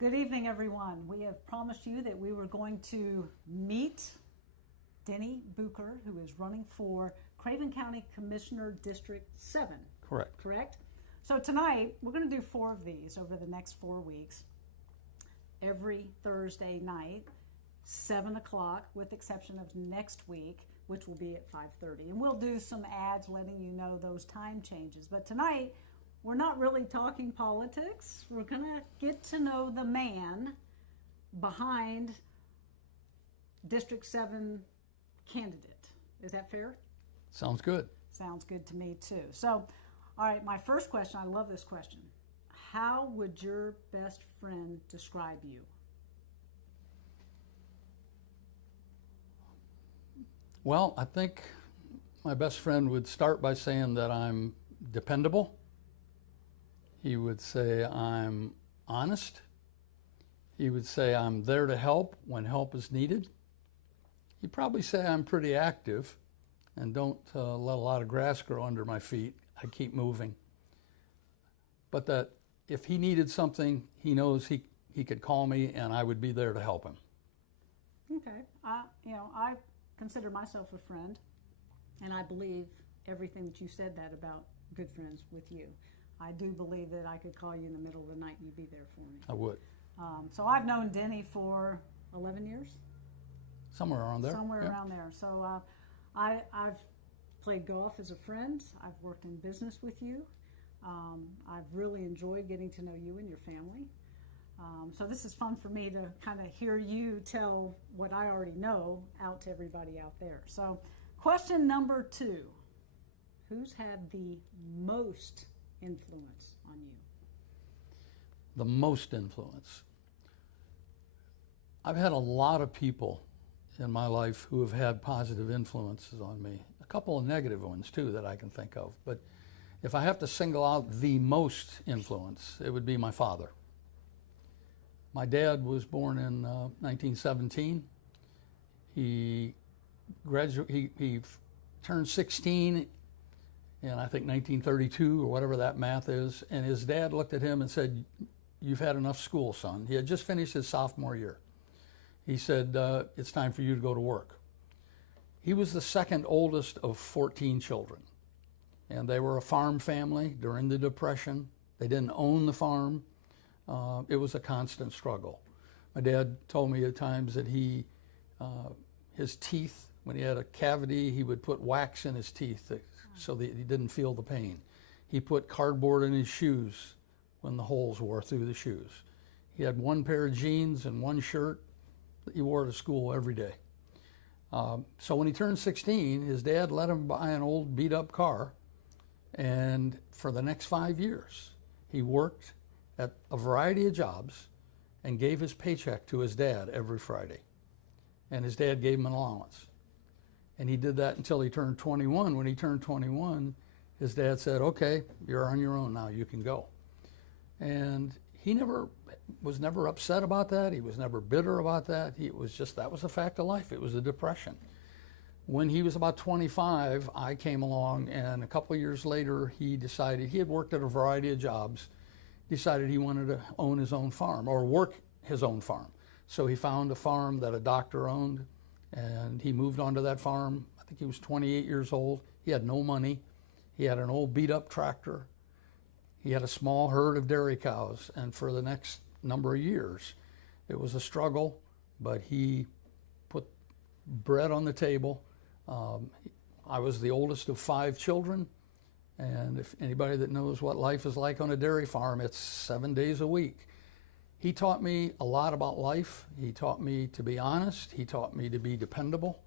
Good evening, everyone. We have promised you that we were going to meet Denny Bucher, who is running for Craven County Commissioner District 7. Correct. Correct? So tonight, we're going to do 4 of these over the next 4 weeks. Every Thursday night, 7 o'clock, with exception of next week, which will be at 5:30. And we'll do some ads letting you know those time changes. But tonight, we're not really talking politics. We're going to get to know the man behind District 7 candidate. Is that fair? Sounds good. Sounds good to me too. So, all right, my first question, I love this question. How would your best friend describe you? Well, I think my best friend would start by saying that I'm dependable. He would say I'm honest. He would say I'm there to help when help is needed. He'd probably say I'm pretty active and don't let a lot of grass grow under my feet. I keep moving. But that if he needed something, he knows he could call me and I would be there to help him. Okay. I consider myself a friend, and I believe everything that you said that about good friends with you. I do believe that I could call you in the middle of the night and you'd be there for me. I would. So I've known Denny for 11 years. Somewhere around there. Somewhere around there. So I've played golf as a friend. I've worked in business with you. I've really enjoyed getting to know you and your family. So this is fun for me to kind of hear you tell what I already know out to everybody out there. So question number 2. Who's had the most influence on you? The most influence. I've had a lot of people in my life who have had positive influences on me. A couple of negative ones too that I can think of. But if I have to single out the most influence, it would be my father. My dad was born in 1917. He turned 16 in, I think, 1932 or whatever that math is, and his dad looked at him and said, "You've had enough school, son." He had just finished his sophomore year. He said, "It's time for you to go to work." He was the second oldest of 14 children, and they were a farm family during the Depression. They didn't own the farm. It was a constant struggle. My dad told me at times that his teeth, when he had a cavity, he would put wax in his teeth so that he didn't feel the pain. He put cardboard in his shoes when the holes wore through the shoes. He had one pair of jeans and one shirt that he wore to school every day. So when he turned 16, his dad let him buy an old beat-up car, and for the next 5 years, he worked at a variety of jobs and gave his paycheck to his dad every Friday. And his dad gave him an allowance. And he did that until he turned 21. When he turned 21, his dad said, "Okay, you're on your own now, you can go." And he was never upset about that. He was never bitter about that. It was just, that was a fact of life. It was a depression. When he was about 25, I came along, and a couple of years later, he decided, he had worked at a variety of jobs, decided he wanted to own his own farm or work his own farm. So he found a farm that a doctor owned, and he moved onto that farm. I think he was 28 years old. He had no money. He had an old beat-up tractor. He had a small herd of dairy cows, and for the next number of years, it was a struggle, but he put bread on the table. I was the oldest of 5 children, and if anybody that knows what life is like on a dairy farm, it's 7 days a week. He taught me a lot about life. He taught me to be honest. He taught me to be dependable.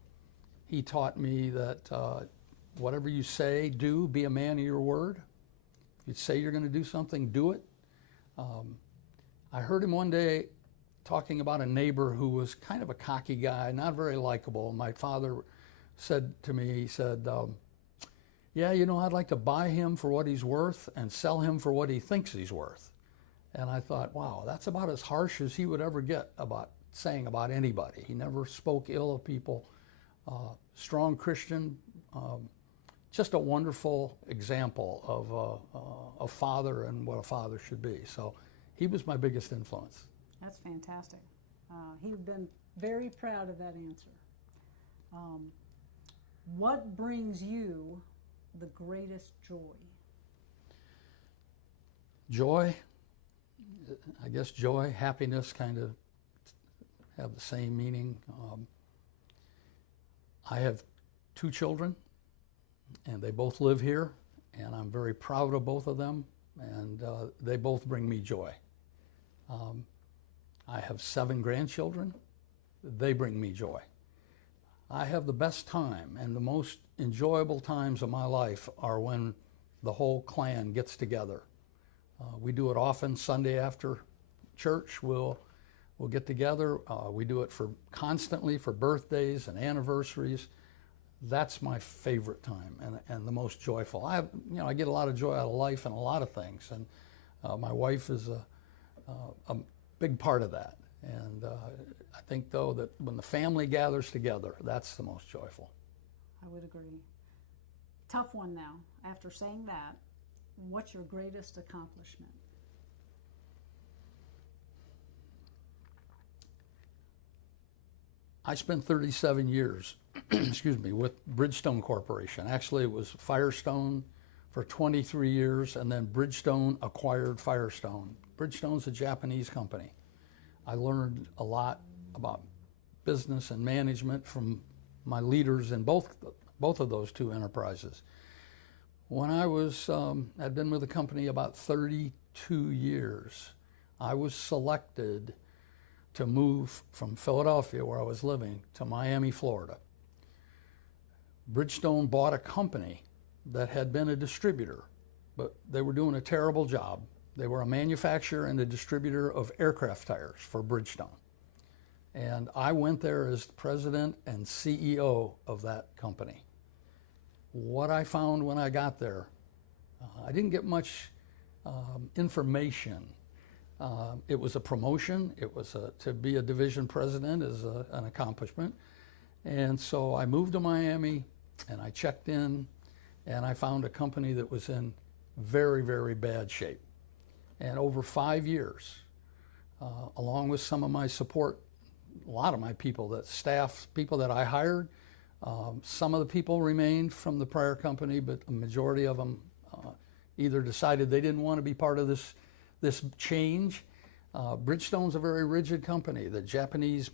He taught me that whatever you say, do, be a man of your word. If you say you're going to do something, do it. I heard him one day talking about a neighbor who was kind of a cocky guy, not very likable. My father said to me, he said, "Yeah, I'd like to buy him for what he's worth and sell him for what he thinks he's worth." And I thought, wow, that's about as harsh as he would ever get about saying about anybody. He never spoke ill of people. Strong Christian, just a wonderful example of a father and what a father should be. So he was my biggest influence. That's fantastic. He'd been very proud of that answer. What brings you the greatest joy? Joy, I guess joy, happiness kind of have the same meaning. I have 2 children, and they both live here, and I'm very proud of both of them, and they both bring me joy. I have 7 grandchildren. They bring me joy. I have the best time, and the most enjoyable times of my life are when the whole clan gets together. We do it often Sunday after church. We'll get together. We do it constantly for birthdays and anniversaries. That's my favorite time and the most joyful. I get a lot of joy out of life and a lot of things, and my wife is a big part of that. And I think, though, that when the family gathers together, that's the most joyful. I would agree. Tough one now. After saying that, what's your greatest accomplishment? I spent 37 years, excuse me, with Bridgestone Corporation. Actually, it was Firestone for 23 years, and then Bridgestone acquired Firestone. Bridgestone's a Japanese company. I learned a lot about business and management from my leaders in both of those 2 enterprises. When I had been with the company about 32 years, I was selected to move from Philadelphia, where I was living, to Miami, Florida. Bridgestone bought a company that had been a distributor, but they were doing a terrible job. They were a manufacturer and a distributor of aircraft tires for Bridgestone. And I went there as the president and CEO of that company. What I found when I got there, I didn't get much information. It was a promotion. It was to be a division president is an accomplishment. And so I moved to Miami, and I checked in, and I found a company that was in very, very bad shape. And over 5 years, along with some of my support, a lot of my people, people that I hired, some of the people remained from the prior company, but a majority of them either decided they didn't want to be part of this change. Bridgestone's a very rigid company. The Japanese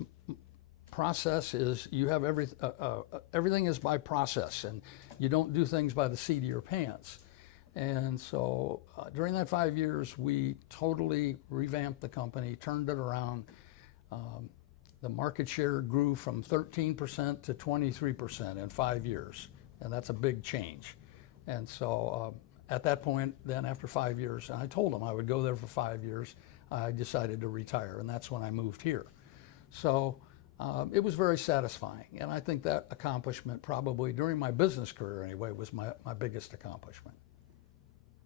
process is you have everything is by process, and you don't do things by the seat of your pants. And so during that 5 years, we totally revamped the company, turned it around. The market share grew from 13% to 23% in 5 years, and that's a big change. And so at that point, then after 5 years, and I told them I would go there for 5 years, I decided to retire, and that's when I moved here. So it was very satisfying, and I think that accomplishment probably, during my business career anyway, was my biggest accomplishment.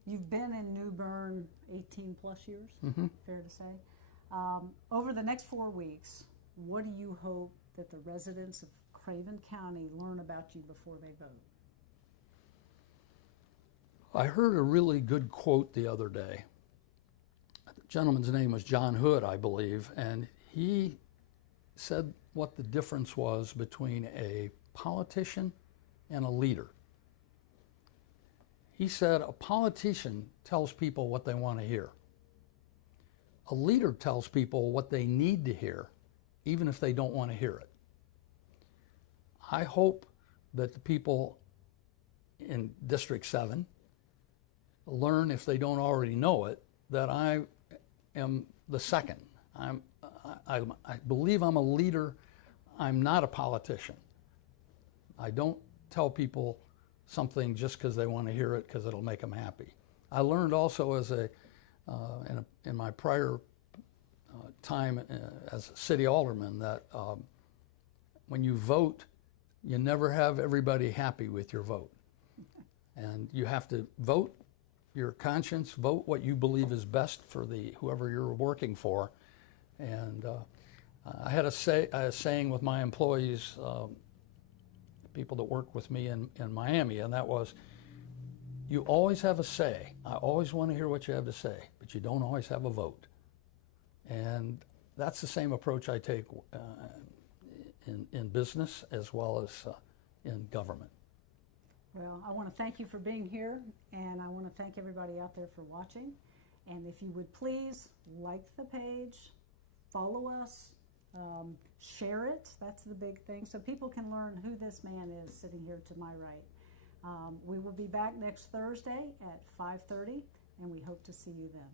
You've been in New Bern 18 plus years, fair to say. Over the next 4 weeks, what do you hope that the residents of Craven County learn about you before they vote? I heard a really good quote the other day. The gentleman's name was John Hood, I believe, and he said what the difference was between a politician and a leader. He said a politician tells people what they want to hear. A leader tells people what they need to hear, even if they don't want to hear it. I hope that the people in District 7 learn, if they don't already know it, that I am the second. I believe I'm a leader. I'm not a politician. I don't tell people something just because they want to hear it because it'll make them happy. I learned also in my prior time as a city alderman that when you vote, you never have everybody happy with your vote. And you have to vote your conscience, vote what you believe is best for whoever you're working for. And I had a saying with my employees, people that work with me in Miami, and that was, you always have a say. I always want to hear what you have to say, but you don't always have a vote. And that's the same approach I take in business as well as in government. Well, I want to thank you for being here, and I want to thank everybody out there for watching. And if you would please like the page, follow us, share it. That's the big thing, so people can learn who this man is sitting here to my right. We will be back next Thursday at 5:30, and we hope to see you then.